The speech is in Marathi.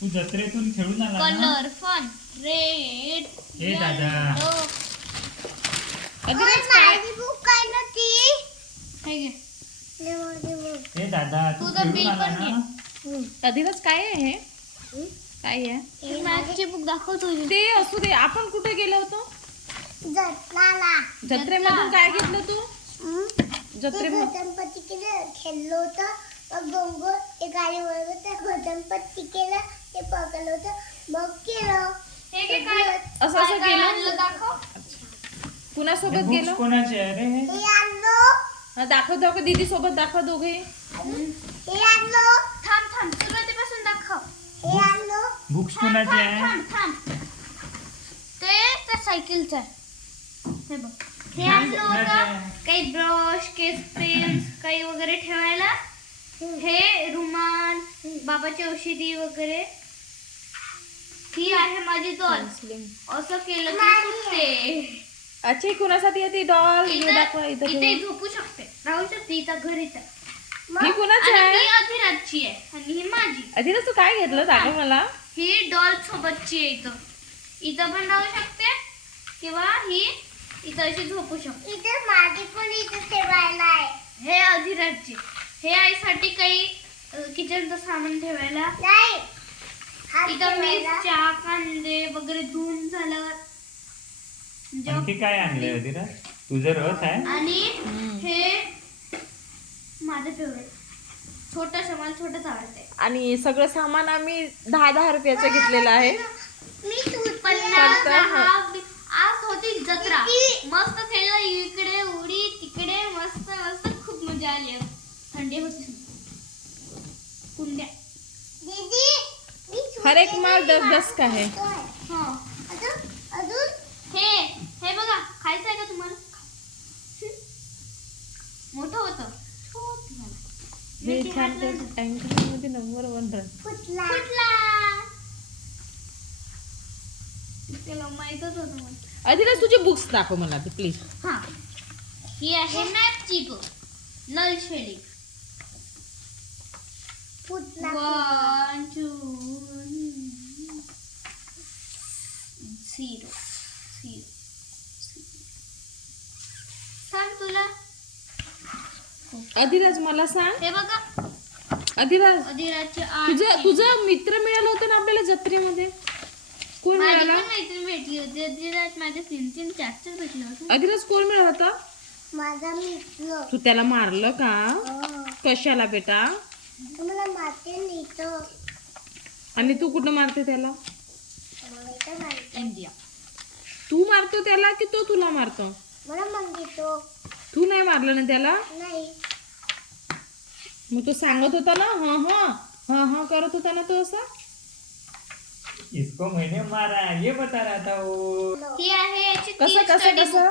तू जत्रेतून खेळून आला ना? कलर फन रेड हे दादा. अगरच काय बुक काय हे घे. हे दादा तू तुझं बिल खेळून आला पण ना? अधिराज काय आहे हे? काय आहे? हे मॅथची बुक दाखव तुझी ते असू दे आपण कुठे गेलो होतो? जत्राला. जत्रेमधून काय घेतलं तू? गणपती केलं खेळलो होतं. मग डोंगर ते गाडीवर होतं गणपती केलं ते पकडलं होतं. मग केलं. हे घे काय? असं काय असं काय गेलं आणलं दाखव. कुणासोबत बुक्स गेलो? कोणाचे आहे रे हे? हे आणलो. हा, दाखव दाखव दीदी सोबत दाखव दोघे. हे आणलो. थांब थांब. सुरुवातीपासून दाखव. हे आणलो. बुक्स थांब कोणाचे थांब आहे? थांब थांब. ते त्या सायकलचं आहे. हे बघ. हे आणलं होतं? काही ब्रश केस पेन्स काही वगैरे ठेवायला. हे रुमाल बाबाची औषधी वगैरे. ही आहे माझी डॉल असं केलं की अच्छा ही। कुणासाठी आहे ती डॉल। हे दाखवा इथं झोपू शकते राहू शकते इथं घर इथं ही कुणाची आहे ही। अधिराजची आहे आणि ही। माझी अधिराज तू काय घेतलं दाखव मला? ही डॉल सोबतची आहे इथं। इथं पण राहू शकते किंवा ही इथं अशी झोपू शकते। इथे माझी पण इथे ठेवायला आहे. हे अधिराजचे हे आईसाठी काही किचनचं सामान ठेवायला नाही. इथं. मिरच्या कांदे वगैरे धुवून झाल्यावर जग- आणखी काय आणलंय अधिरा? तुझं रथ आहे? आणि. हे माझं फेवरेट छोटस मला छोटच आवडते आणि सगळं सामान आम्ही दहा दहा रुपयाचं घेतलेलं आहे. मी पन्नास आज होती जत्रा. मस्त खेळलं इकडे उडी तिकडे मस्त मस्त खूप मजा आली. थंडी होती कुंड्या दीदी मी हर एक माल दस दस का है? हा अजून अजून हे हे बघा खायचं आहे का तुम्हाला? मोठं होतं. मी हातलं मध्ये नंबर वन रन फुटला फुटला त्याला माहीतच होतं मला. अधिराज तुझे बुक्स दाखव मला ते प्लीज हा. ही आहे मॅथची बुक नल फुटला वन टू झिरो. झिरो. सांग तुला. अधिराज मला सांग. हे बघा. अधिराज अधिराजचे आठ तुझं तुझं मित्र मिळालं होतं ना आपल्याला जत्रेमध्ये? कोण माझी पण मिळाला मैत्रीण भेटली होती. अधिराज माझे तीन तीन चार चार भेटले होते. अधिराज कोण मिळाला होता? माझा मित्र. तू त्याला मारलं का? हो. कशाला बेटा? मला मारते नाही तर आणि तू कुठं मारते त्याला? इंडिया तू मारतो त्याला की तो तुला मारतो? मला मग देतो तू नाही मारलं ना त्याला? नाही. मग तो सांगत होता ना हा हा हा हा करत होता ना तो असा? इसको मैंने मारा ये बता रहा था वो. ही आहे याची कसं कसं कसं?